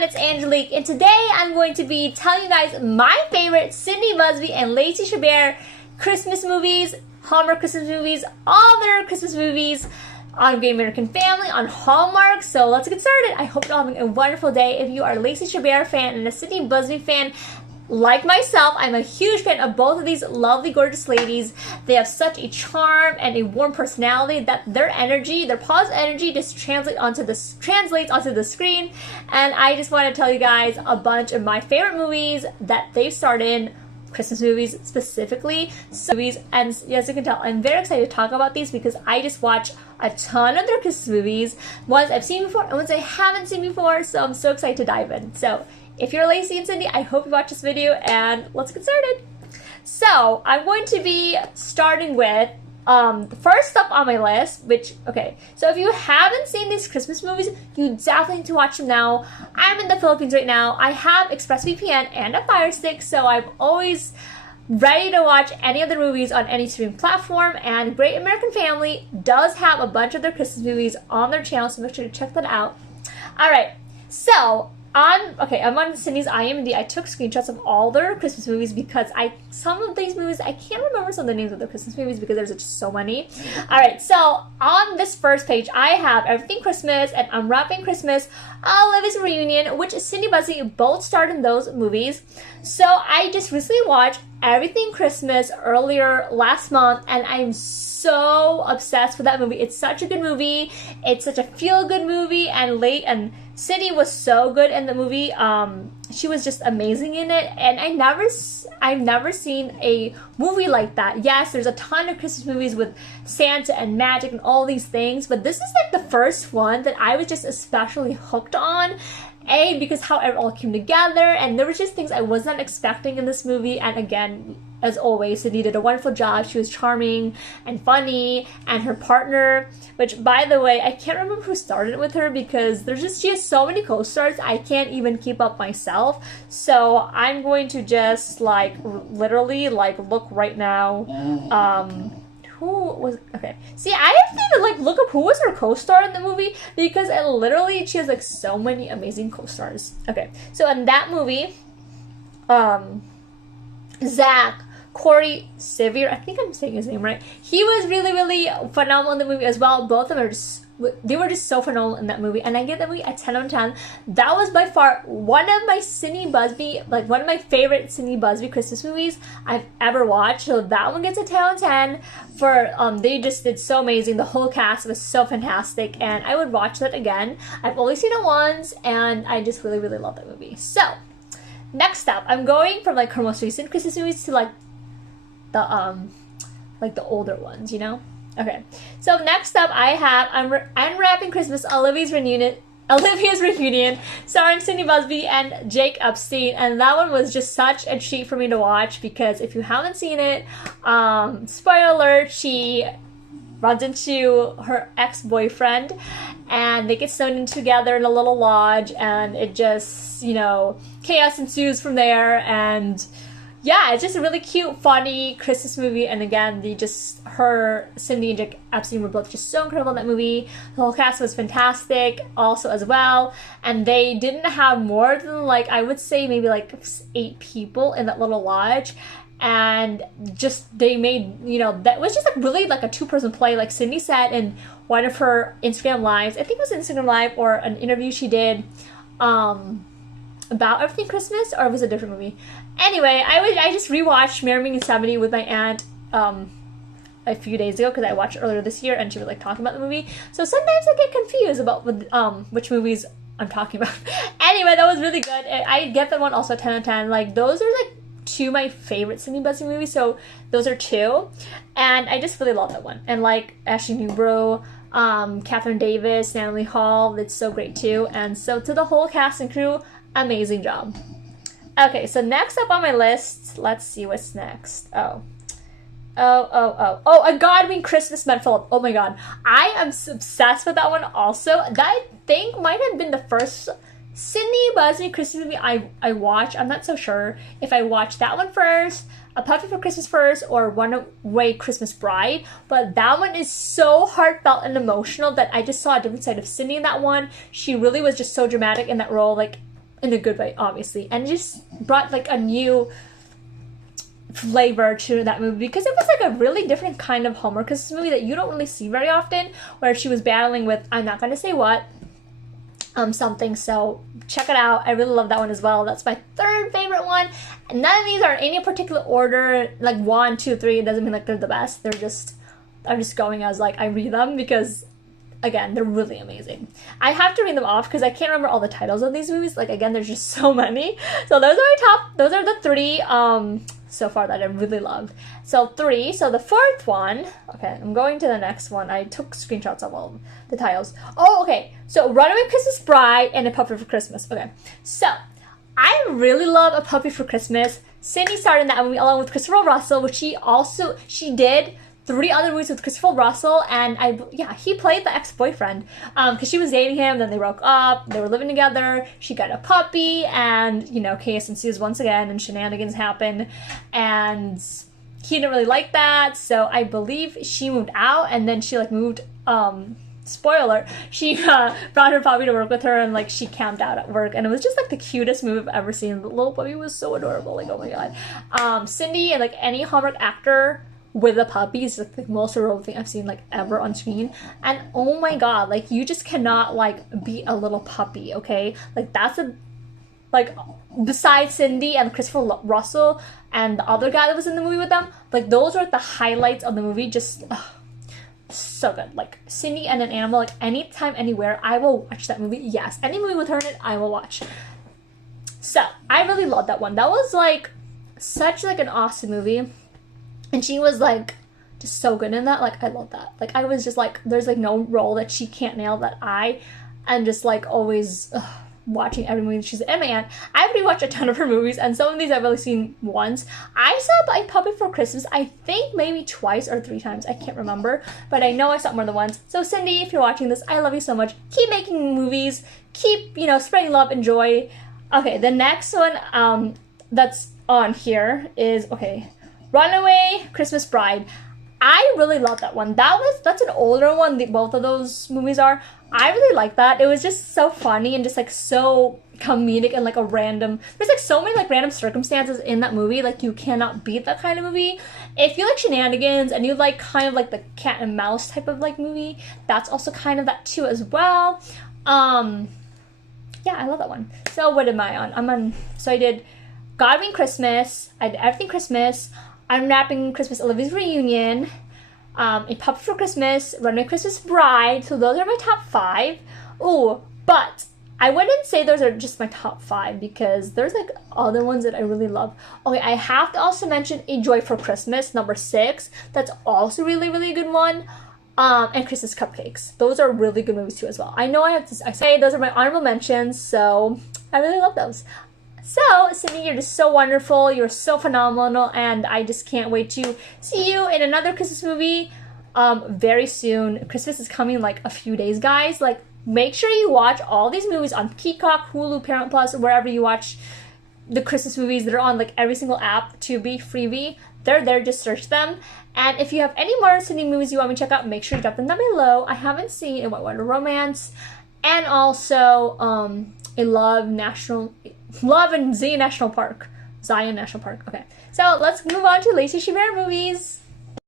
everyone, it's Angelique, and today I'm going to be telling you guys my favorite Cindy Busby and Lacey Chabert Christmas movies, Hallmark Christmas movies, all their Christmas movies on Great American Family, on Hallmark. So let's get started. I hope you're all having a wonderful day. If you are a Lacey Chabert fan and a Cindy Busby fan, like myself, I'm a huge fan of both of these lovely, gorgeous ladies. They have such a charm and a warm personality that their energy, their positive energy, just translates onto the screen. And I just want to tell you guys a bunch of my favorite movies that they've starred in, Christmas movies specifically. And as you can tell, I'm very excited to talk about these because I just watch a ton of their Christmas movies. Ones I've seen before and ones I haven't seen before. So I'm so excited to dive in. So if you're Lacey and Cindy, I hope you watch this video and let's get started. So I'm going to be starting with the first up on my list, so if you haven't seen these Christmas movies, you definitely need to watch them now. I'm in the Philippines right now. I have ExpressVPN and a Fire Stick, so I'm always ready to watch any of the movies on any streaming platform, and Great American Family does have a bunch of their Christmas movies on their channel, so make sure to check that out. Alright, so I'm on Cindy's IMDb. I took screenshots of all their Christmas movies because some of these movies, I can't remember some of the names of their Christmas movies because there's just so many. Alright, so on this first page, I have Everything Christmas and Unwrapping Christmas, Olivia's Reunion, which Cindy Busby both starred in those movies. So I just recently watched Everything Christmas earlier last month, and I'm so obsessed with that movie. It's such a good movie. It's such a feel-good movie, and Cindy was so good in the movie. She was just amazing in it, and I've never seen a movie like that. Yes, there's a ton of Christmas movies with Santa and magic and all these things, but this is like the first one that I was just especially hooked on. Because how it all came together, and there were just things I was not expecting in this movie. And again, as always, Cindy did a wonderful job. She was charming and funny, and her partner, which by the way, I can't remember who started with her because she has so many co-stars, I can't even keep up myself. So I'm going to just literally look right now. See, I have to even look up who was her co-star in the movie because she has so many amazing co-stars. Okay, so in that movie, Zach, Corey Sevier, I think I'm saying his name right. He was really, really phenomenal in the movie as well. Both of them they were just so phenomenal in that movie, and I give that movie a 10 out of 10. That was by far one of my favorite Cindy Busby Christmas movies I've ever watched. So that one gets a 10 out of 10 for they just did so amazing. The whole cast was so fantastic, and I would watch that again. I've only seen it once, and I just really, really love that movie. So next up, I'm going from her most recent Christmas movies to the older ones, Okay, so next up I have Unwrapping Christmas, Olivia's Reunion, starring Cindy Busby and Jake Epstein, and that one was just such a treat for me to watch because if you haven't seen it, spoiler alert, she runs into her ex-boyfriend and they get sewn in together in a little lodge, and it just, chaos ensues from there. And yeah, it's just a really cute, funny Christmas movie. And again, Cindy and Jake Epstein were both just so incredible in that movie. The whole cast was fantastic also as well. And they didn't have more than I would say maybe 8 people in that little lodge. And just they made, that was just really a 2-person play. Like Cindy said in one of her Instagram lives, I think it was Instagram Live or an interview she did, about Everything Christmas, or it was a different movie. Anyway, I just rewatched Marry Me in 70 with my aunt a few days ago because I watched it earlier this year, and she was talking about the movie. So sometimes I get confused about which movies I'm talking about. Anyway, that was really good. I get that one also 10 out of 10. Those are two of my favorite Cindy Busby movies. So those are 2, and I just really love that one. And Ashley Newbro, Catherine Davis, Natalie Hall, it's so great too. And so to the whole cast and crew, amazing job. Okay, so next up on my list, let's see what's next. A Godwin Christmas Meant for Love. Oh my god, I am obsessed with that one also. That I think might have been the first Cindy Busby Christmas movie I watched. I'm not so sure if I watched that one first, A Puppy for Christmas first, or Runaway Christmas Bride, but that one is so heartfelt and emotional that I just saw a different side of Cindy in that one. She really was just so dramatic in that role. in a good way, obviously, and just brought like a new flavor to that movie because it was like a really different kind of Hallmark Christmas movie that you don't really see very often, where she was battling with, I'm not gonna say what, something. So check it out. I really love that one as well. That's my third favorite one. And none of these are in any particular order, like 1, 2, 3. It doesn't mean like they're the best. I'm just going as like I read them because, again, they're really amazing. I have to read them off because I can't remember all the titles of these movies. Like, again, there's just so many. So those are the 3 so far that I really love. So 3. So the 4th one, okay, I'm going to the next one. I took screenshots of all the titles. Oh, okay. So Runaway Christmas Bride and A Puppy for Christmas. Okay. So I really love A Puppy for Christmas. Cindy starred in that movie along with Christopher Russell, which she did 3 other movies with Christopher Russell, and he played the ex-boyfriend because she was dating him, then they broke up, they were living together, she got a puppy, and chaos ensues once again, and shenanigans happen, and he didn't really like that, so I believe she moved out, and then she moved, spoiler, she brought her puppy to work with her, and she camped out at work, and it was just the cutest move I've ever seen. The little puppy was so adorable, oh my god. Cindy and any Hallmark actor with a puppy is the most adorable thing I've seen ever on screen, and oh my god, you just cannot beat a little puppy, okay? That's a besides Cindy and Christopher Russell and the other guy that was in the movie with them, those were the highlights of the movie. Just so good. Cindy and an animal, anytime, anywhere, I will watch that movie. Yes, any movie with her in it, I will watch. So I really loved that one. That was such an awesome movie. And she was just so good in that. I love that. I was just there's no role that she can't nail that I am just always watching every movie she's in. And my aunt, I've rewatched a ton of her movies, and some of these I've only seen once. I saw A Puppy for Christmas, I think maybe twice or 3 times. I can't remember, but I know I saw it more than once. So Cindy, if you're watching this, I love you so much. Keep making movies. Keep, spreading love and joy. Okay, the next one that's on here is, Runaway Christmas Bride. I really love that one. That's an older one. Both of those movies are. I really like that. It was just so funny and just so comedic and a random. There's so many random circumstances in that movie. You cannot beat that kind of movie. If you like shenanigans and you kind of the cat and mouse type of movie, that's also kind of that too as well. Yeah, I love that one. So what am I on? So I did God Mean Christmas. I did Everything Christmas. Unwrapping Christmas, Olivia's Reunion, A Puppy for Christmas, Runaway Christmas Bride. So those are my top 5. Oh, but I wouldn't say those are just my top 5 because there's other ones that I really love. Okay, I have to also mention A Joy for Christmas, number 6. That's also really, really good one. And Christmas Cupcakes. Those are really good movies too as well. I know I say those are my honorable mentions, so I really love those. So, Cindy, you're just so wonderful, you're so phenomenal, and I just can't wait to see you in another Christmas movie very soon. Christmas is coming a few days, guys. Make sure you watch all these movies on Peacock, Hulu, Paramount Plus, wherever you watch the Christmas movies. They're on every single app, Tubi, Freevee. They're there, just search them. And if you have any more Cindy movies you want me to check out, make sure you drop them down below. I haven't seen A Whitewater Romance, and also Love in Zion National Park. Okay. So let's move on to Lacey Chabert movies.